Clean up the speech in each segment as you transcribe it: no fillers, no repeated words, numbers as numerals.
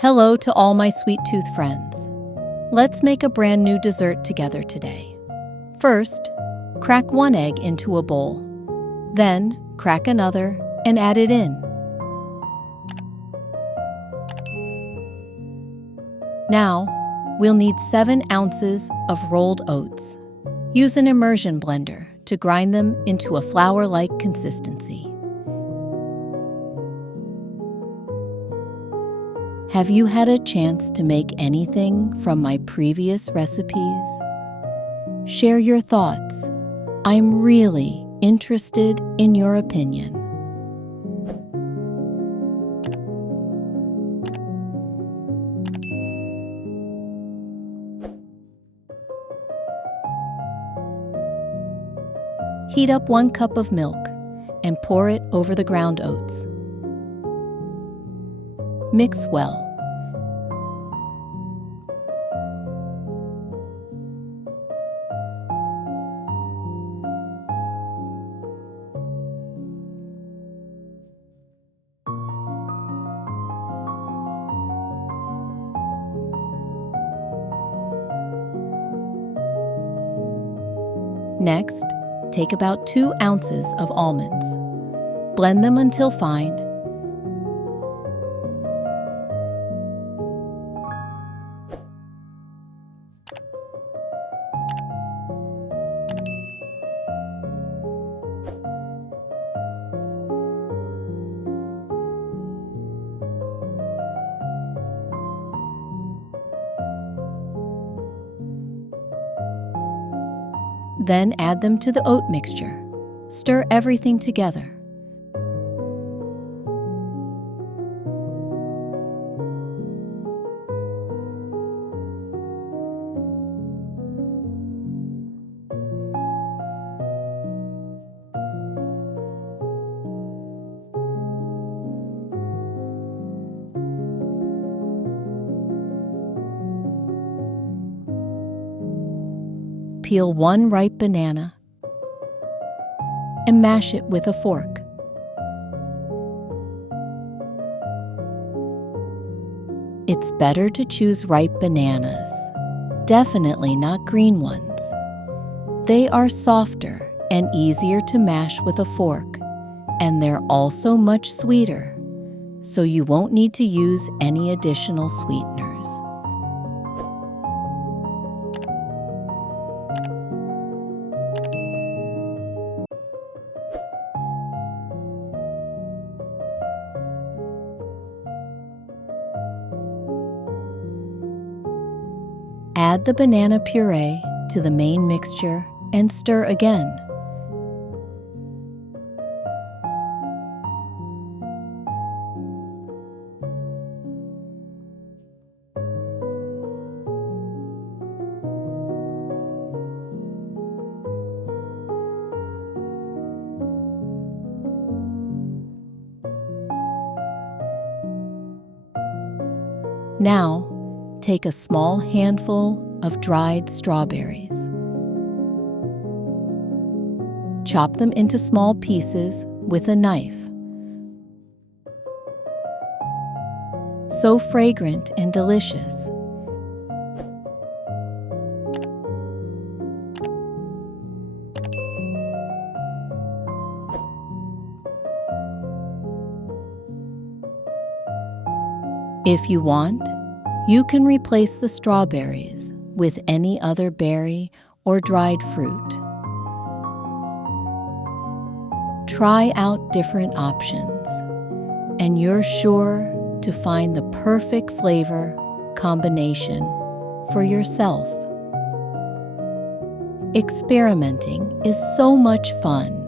Hello to all my sweet tooth friends. Let's make a brand new dessert together today. First, crack one egg into a bowl. Then, crack another and add it in. Now, we'll need 7 ounces of rolled oats. Use an immersion blender to grind them into a flour-like consistency. Have you had a chance to make anything from my previous recipes? Share your thoughts. I'm really interested in your opinion. Heat up 1 cup of milk and pour it over the ground oats. Mix well. Next, take about 2 ounces of almonds. Blend them until fine. Then add them to the oat mixture. Stir everything together. Peel 1 ripe banana and mash it with a fork. It's better to choose ripe bananas, definitely not green ones. They are softer and easier to mash with a fork, and they're also much sweeter, so you won't need to use any additional sweeteners. Add the banana puree to the main mixture and stir again. Now, take a small handful of dried strawberries. Chop them into small pieces with a knife. So fragrant and delicious. If you want, you can replace the strawberries with any other berry or dried fruit. Try out different options, and you're sure to find the perfect flavor combination for yourself. Experimenting is so much fun.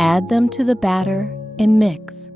Add them to the batter and mix.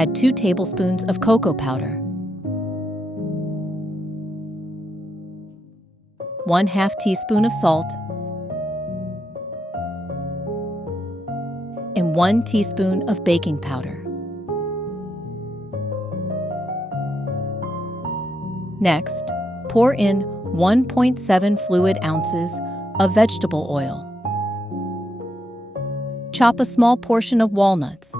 Add 2 tablespoons of cocoa powder, 1/2 teaspoon of salt, and 1 teaspoon of baking powder. Next, pour in 1.7 fluid ounces of vegetable oil. Chop a small portion of walnuts.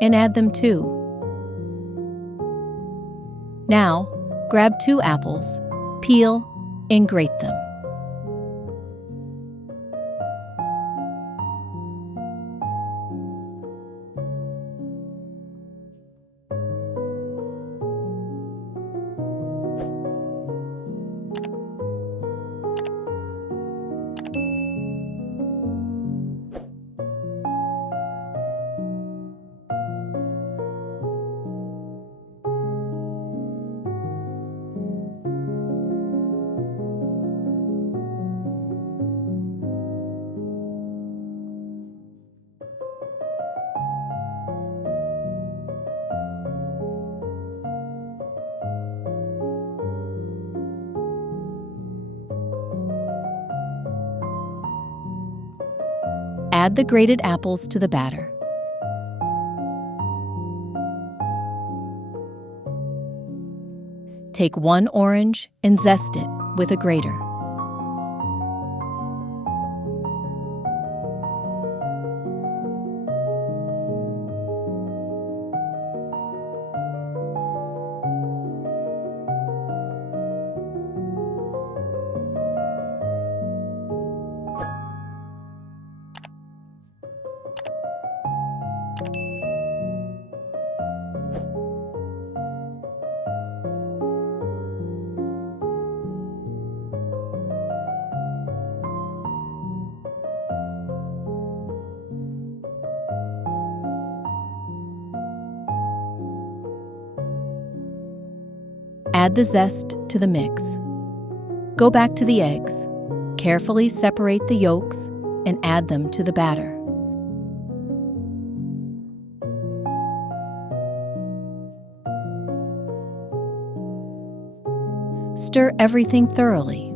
And add them too. Now, grab 2 apples, peel, and grate them. Add the grated apples to the batter. Take 1 orange and zest it with a grater. Add the zest to the mix. Go back to the eggs. Carefully separate the yolks and add them to the batter. Stir everything thoroughly.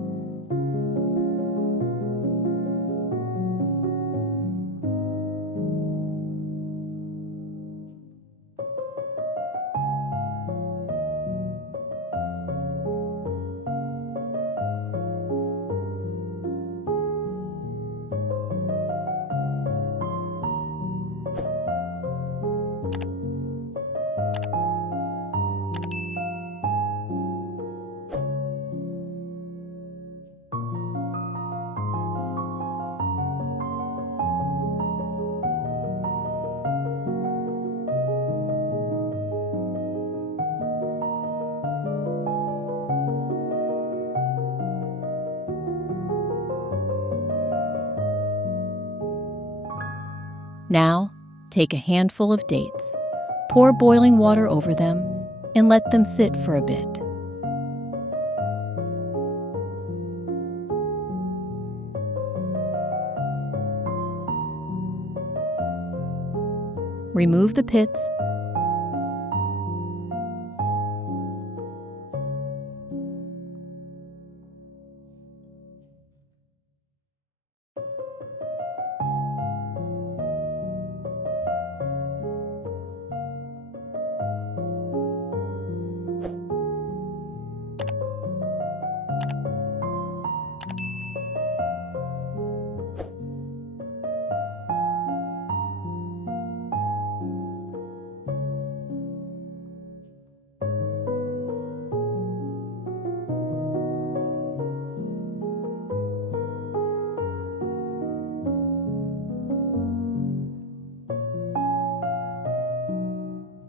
Now, take a handful of dates, pour boiling water over them, and let them sit for a bit. Remove the pits .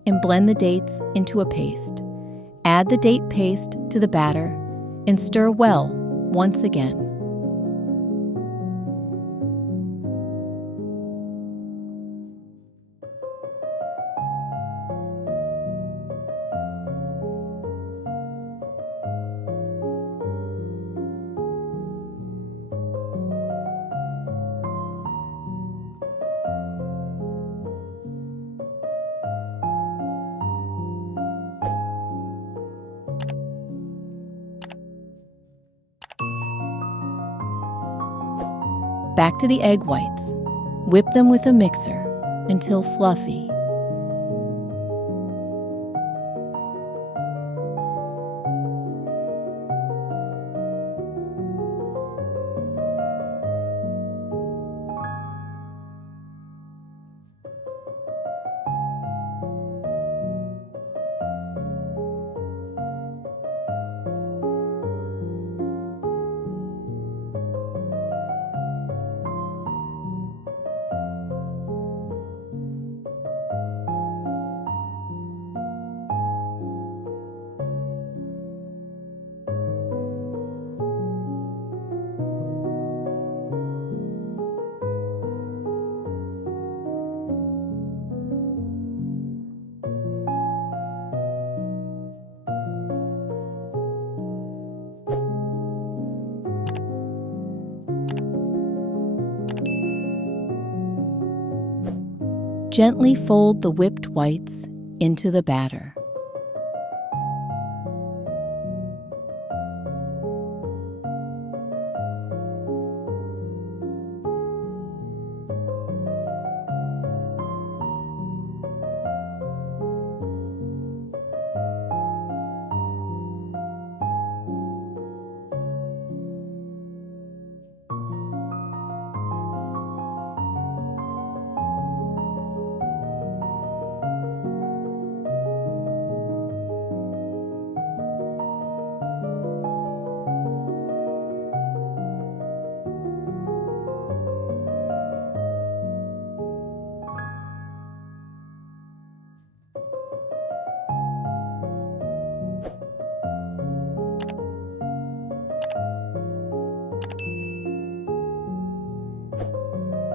and blend the dates into a paste. Add the date paste to the batter and stir well once again. Back to the egg whites. Whip them with a mixer until fluffy. Gently fold the whipped whites into the batter.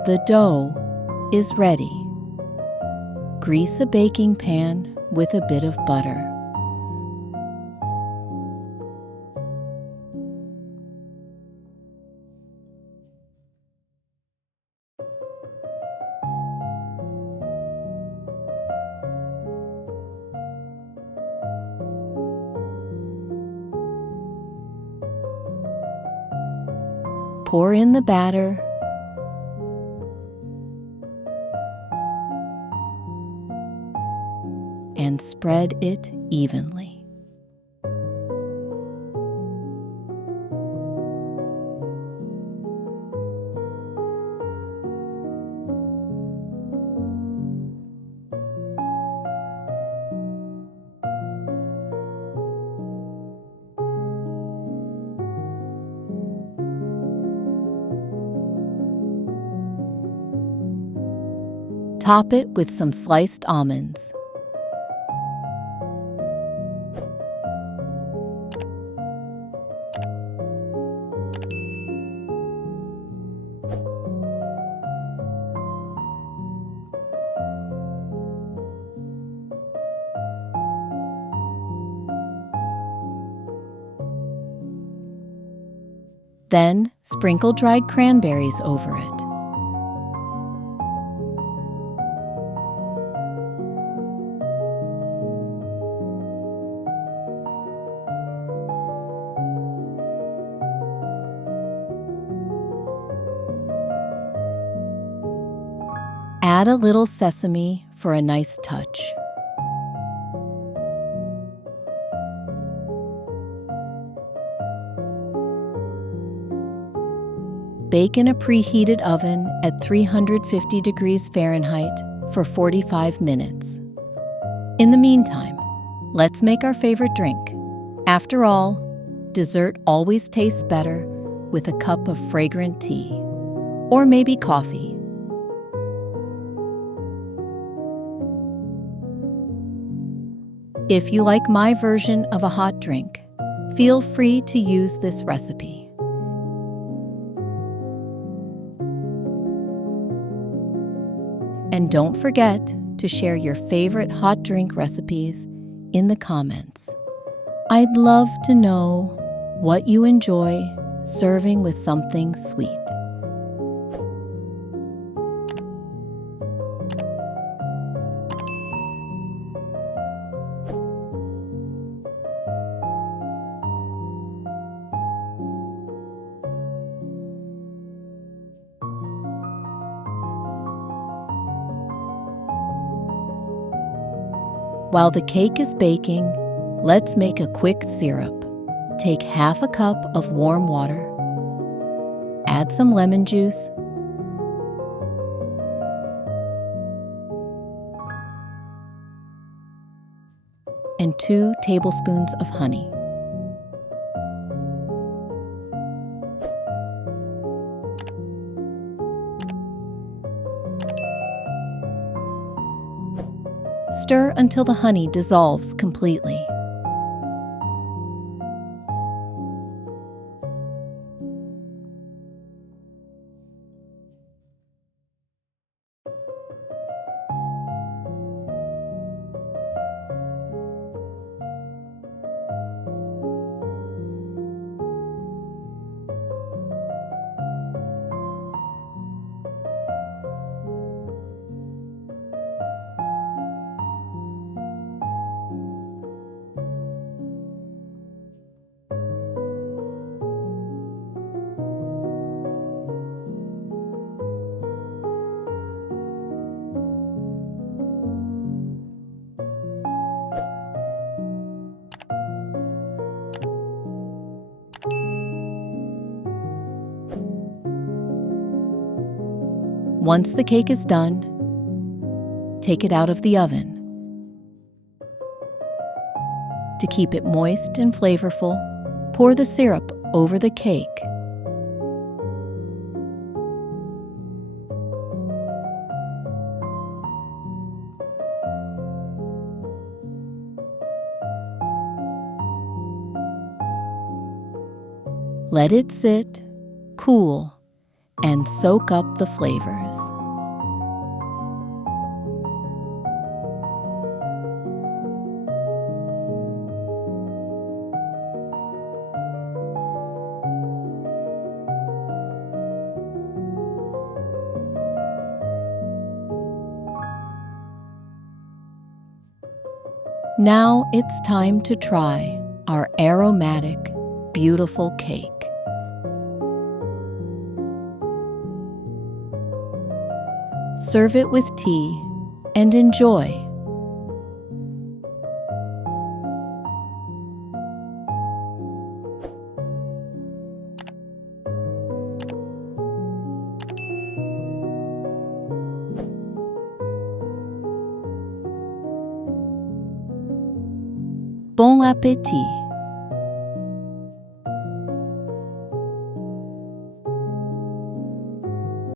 The dough is ready. Grease a baking pan with a bit of butter. Pour in the batter and spread it evenly. Top it with some sliced almonds. Then sprinkle dried cranberries over it. Add a little sesame for a nice touch. Bake in a preheated oven at 350 degrees Fahrenheit for 45 minutes. In the meantime, let's make our favorite drink. After all, dessert always tastes better with a cup of fragrant tea, or maybe coffee. If you like my version of a hot drink, feel free to use this recipe. And don't forget to share your favorite hot drink recipes in the comments. I'd love to know what you enjoy serving with something sweet. While the cake is baking, let's make a quick syrup. Take half a cup of warm water, add some lemon juice, and 2 tablespoons of honey. Stir until the honey dissolves completely. Once the cake is done, take it out of the oven. To keep it moist and flavorful, pour the syrup over the cake. Let it sit, cool, and soak up the flavors. Now it's time to try our aromatic, beautiful cake. Serve it with tea and enjoy. Bon appétit!